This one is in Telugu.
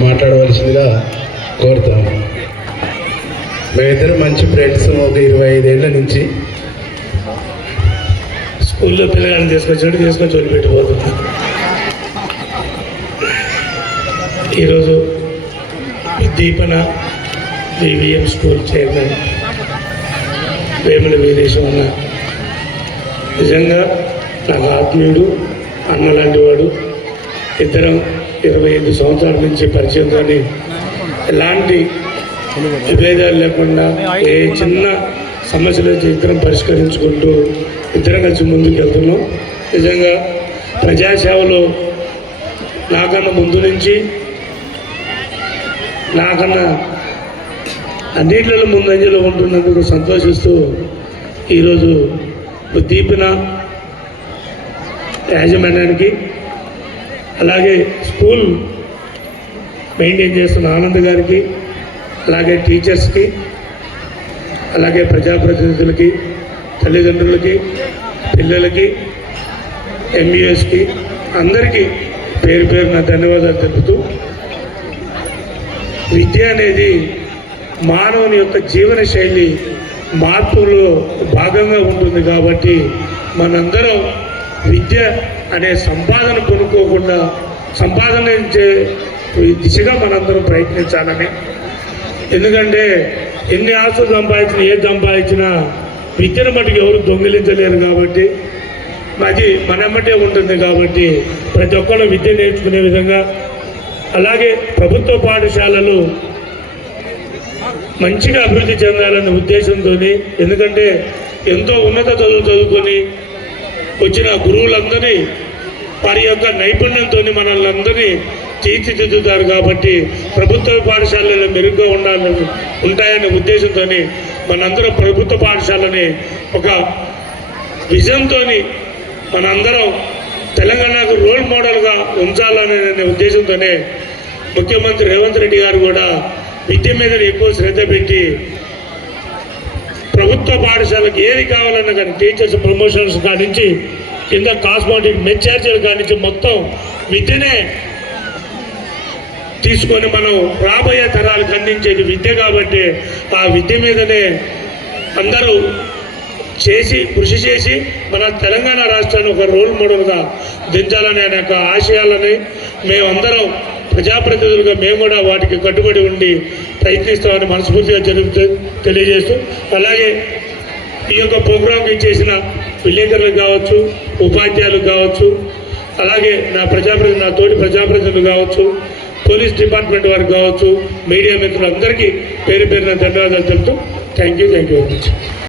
మాట్లాడవలసిందిగా కోరుతాము మేమిద్దరం మంచి ఫ్రెండ్స్ ఒక ఇరవై ఐదేళ్ళ నుంచి స్కూల్లో పిల్లగాన్ని తీసుకొచ్చాడు తీసుకొచ్చి వదిలిపెట్టిపోతున్నాను ఈరోజు Deepana DVM school chairman Vemula Veeresham ఉన్న నిజంగా నాకు ఆత్మీయుడు అన్న లాంటి వాడు. ఇద్దరం ఇరవై ఐదు సంవత్సరాల నుంచి పరిచయంతో ఎలాంటి విభేదాలు లేకుండా ఏ చిన్న సమస్యలు అయితే ఇద్దరం పరిష్కరించుకుంటూ ఇద్దరం కలిసి ముందుకు వెళ్తున్నాం. నిజంగా ప్రజాసేవలో నాకన్నా ముందు నుంచి నాకన్నా అన్నింటిలో ముందంజలో ఉంటున్నందుకు సంతోషిస్తూ ఈరోజు దీపిన యాజమాన్యానికి అలాగే స్కూల్ మెయింటైన్ చేస్తున్న ఆనంద్ గారికి అలాగే టీచర్స్కి అలాగే ప్రజాప్రతినిధులకి తల్లిదండ్రులకి పిల్లలకి ఎంబీఎస్కి అందరికీ పేరు పేరున ధన్యవాదాలు తెలుపుతూ విద్య అనేది మానవుని యొక్క జీవన శైలి మార్పులో భాగంగా ఉంటుంది కాబట్టి మనందరం విద్య అనే సంపాదన కొనుక్కోకుండా సంపాదన దిశగా మనందరం ప్రయత్నించాలని. ఎందుకంటే ఎన్ని ఆస్తులు సంపాదించినా ఏ సంపాదించినా విద్యను మటుకు ఎవరు దొంగిలించలేరు కాబట్టి అది మనమ్మటే ఉంటుంది కాబట్టి ప్రతి ఒక్కరు విద్య నేర్చుకునే విధంగా అలాగే ప్రభుత్వ పాఠశాలలు మంచిగా అభివృద్ధి చెందాలనే ఉద్దేశంతో ఎందుకంటే ఎంతో ఉన్నత చదువు చదువుకొని వచ్చిన గురువులందరినీ వారి యొక్క నైపుణ్యంతో మనల్ని అందరినీ తీర్చిదిద్దుతారు కాబట్టి ప్రభుత్వ పాఠశాలలు మెరుగ్గా ఉండాలని ఉంటాయనే ఉద్దేశంతో మనందరం ప్రభుత్వ పాఠశాలని ఒక విజన్తో మనందరం తెలంగాణకు రోల్ మోడల్గా ఉంచాలనే ఉద్దేశంతోనే ముఖ్యమంత్రి రేవంత్ రెడ్డి గారు కూడా విద్య మీద ఎక్కువ శ్రద్ధ పెట్టి ప్రభుత్వ పాఠశాలకు ఏది కావాలన్నా కానీ టీచర్స్ ప్రమోషన్స్ కానించి కింద కాస్మోటిక్ మెచ్చార్జీలు కానించి మొత్తం విద్యనే తీసుకొని మనం రాబోయే తరాలకు అందించేది విద్య కాబట్టి ఆ విద్య మీదనే అందరూ చేసి కృషి చేసి మన తెలంగాణ రాష్ట్రాన్ని ఒక రోల్ మోడల్గా దించాలనే అనేక యొక్క ఆశయాలని మేమందరం ప్రజాప్రతినిధులుగా మేము కూడా వాటికి కట్టుబడి ఉండి ప్రయత్నిస్తామని మనస్ఫూర్తిగా జరుగుతూ తెలియజేస్తూ అలాగే ఈ యొక్క ప్రోగ్రాంకి చేసిన విలేకరులకు కావచ్చు ఉపాధ్యాయులకు కావచ్చు అలాగే నా ప్రజాప్రతి నా తోటి ప్రజాప్రతినిధులు కావచ్చు పోలీస్ డిపార్ట్మెంట్ వారికి కావచ్చు మీడియా మిత్రులందరికీ పేరు పేరున ధన్యవాదాలు తెలుపుతూ thank you thank you very much.